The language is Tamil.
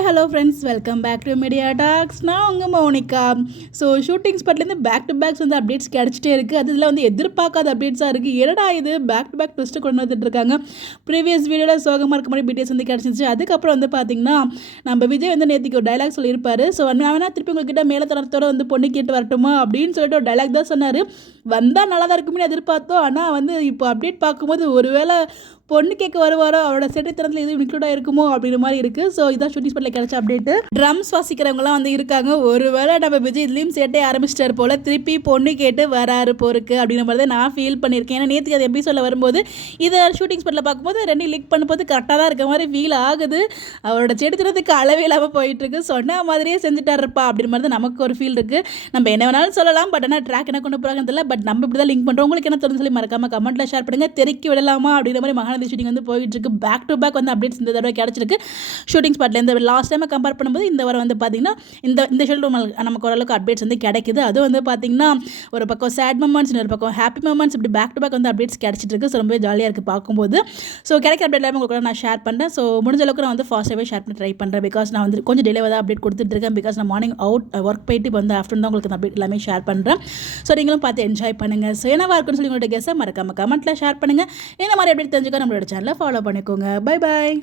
Hi hello friends, welcome back to media talks. நான் உங்கள் மோனிகா. ஸோ ஷூட்டிங் ஸ்பாட்லேருந்து பேக் டு பேக்ஸ் வந்து அப்டேட்ஸ் கிடச்சிட்டே இருக்குது. அது இதில் வந்து எதிர்பார்க்காத அப்டேட்ஸாக இருக்குது. என்னடா இது பேக் டு பேக் ட்விஸ்ட்டு கொண்டு வந்துட்டு இருக்காங்க. ப்ரீவியஸ் வீடியோவில் சோகமாக இருக்க மாதிரி பிடிஎஸ் வந்து கிடச்சிச்சு. அதுக்கப்புறம் வந்து பார்த்திங்கன்னா நம்ம விஜய் வந்து நேற்றுக்கு ஒரு டைலாக் சொல்லியிருப்பாரு. ஸோ வேணா திருப்பி உங்கள்கிட்ட மேலே தரத்தோட வந்து பொண்ணு கேட்டு வரட்டுமா அப்படின்னு சொல்லிட்டு ஒரு டைலாக் தான் சொன்னார். வந்தால் நல்லா தான் இருக்குமே எதிர்பார்த்தோம். ஆனால் வந்து இப்போ அப்டேட் பார்க்கும்போது ஒருவேளை பொண்ணு கேட்க வருவாரோ, அவரோட செட்டித்தனத்தில் எதுவும் இன்க்ளூடாக இருக்குமோ அப்படின்ற மாதிரி இருக்குது. ஸோ இதான் ஷூட்டிங் ஸ்பாட்டில் கிடச்ச அப்டேட்டு. ட்ரம்ஸ் வாசிக்கிறவங்களாம் வந்து இருக்காங்க. ஒருவேளை நம்ம விஜய் இதுலேயும் சேட்டை ஆரம்பிச்சிட்டார் போல், திருப்பி பொண்ணு கேட்டு வராரு போருக்கு அப்படின்ற மாதிரி தான் நான் ஃபீல் பண்ணியிருக்கேன். ஏன்னா நேற்றுக்கு அது எபிசோடில் வரும்போது இதை ஷூட்டிங் ஸ்பாட்டில் பார்க்கும்போது ரெண்டையும் லிங்க் பண்ணும்போது கரெக்டாக தான் இருக்க மாதிரி ஃபீல் ஆகுது. அவரோட செட்டித்தனத்துக்கு அளவே இல்லாமல் போயிட்டுருக்கு. சொன்ன மாதிரியே செஞ்சுட்டாருப்பா அப்படின்ற மாதிரி தான் நமக்கு ஒரு ஃபீல் இருக்குது. நம்ம என்ன வேணாலும் சொல்லலாம், பட் ஆனால் ட்ராக் என்ன கொண்டு போகிறாங்கன்னு தெரியல. பட் நம்ம இப்படி தான் லிங்க் பண்ணுறோம். உங்களுக்கு என்ன தோணுன்னு சொல்லி மறக்காமல் கமெண்ட்டில் ஷேர் பண்ணுங்கள். தெருக்கி விடலாமா அப்படின்ற மாதிரி மகாநதி ஷூட்டிங் வந்து போயிட்டு இருக்கு. பேக் டு பேக் வந்து அப்டேட்ஸ் இந்த தடவை கிடச்சிருக்கு. ஷூட்டிங் ஸ்பாட்ல இந்த லாஸ்ட் டைம் கம்பேர் பண்ணும்போது இந்த வாரம் வந்து பார்த்தீங்கன்னா இந்த ஷெடியூல் நமக்கு ஓரளவுக்கு அப்டேட்ஸ் வந்து கிடைக்குது. அது வந்து பார்த்தீங்கன்னா ஒரு பக்கம் சேட் மொமெண்ட்ஸ், ஒரு பக்கம் ஹாப்பி மொமெண்ட்ஸ், இப்படி பேக் டு பேக் வந்து அப்டேட்ஸ் கிடச்சிட்டு இருக்கு. ஸோ ரொம்ப ஜாலியாக இருக்குது பார்க்கும்போது. ஸோ கிடைக்கிற அப்டேட் எல்லாமே உங்களுக்கு நான் ஷேர் பண்ணுறேன். ஸோ முடிஞ்ச அளவுக்கு நான் வந்து ஃபாஸ்ட்டாகவே ஷேர் பண்ணி ட்ரை பண்ணுறேன். பிகாஸ் நான் வந்து கொஞ்சம் டிலேவாக தான் அப்டேட் கொடுத்துட்டு இருக்கேன். பிகாஸ் நான் மார்னிங் ஒர்க் போயிட்டு இப்போ வந்து ஆஃப்டர்நூன் தான் உங்களுக்கு அப்டேட் எல்லாமே ஷேர் பண்ணுறேன். ஸோ நீங்களும் பார்த்து என்ஜாய் பண்ணுங்கள். ஸோ என்னவா இருக்குன்னு சொல்லி உங்களோட கெஸ்ஸை மறக்காம கமெண்ட்டில் ஷேர் பண்ணுங்கள். இந்த மாதிரி அப்டேட் தெரிஞ்சுக்க நம்மளோட சேனலை ஃபாலோ பண்ணிக்கோங்க. Bye bye.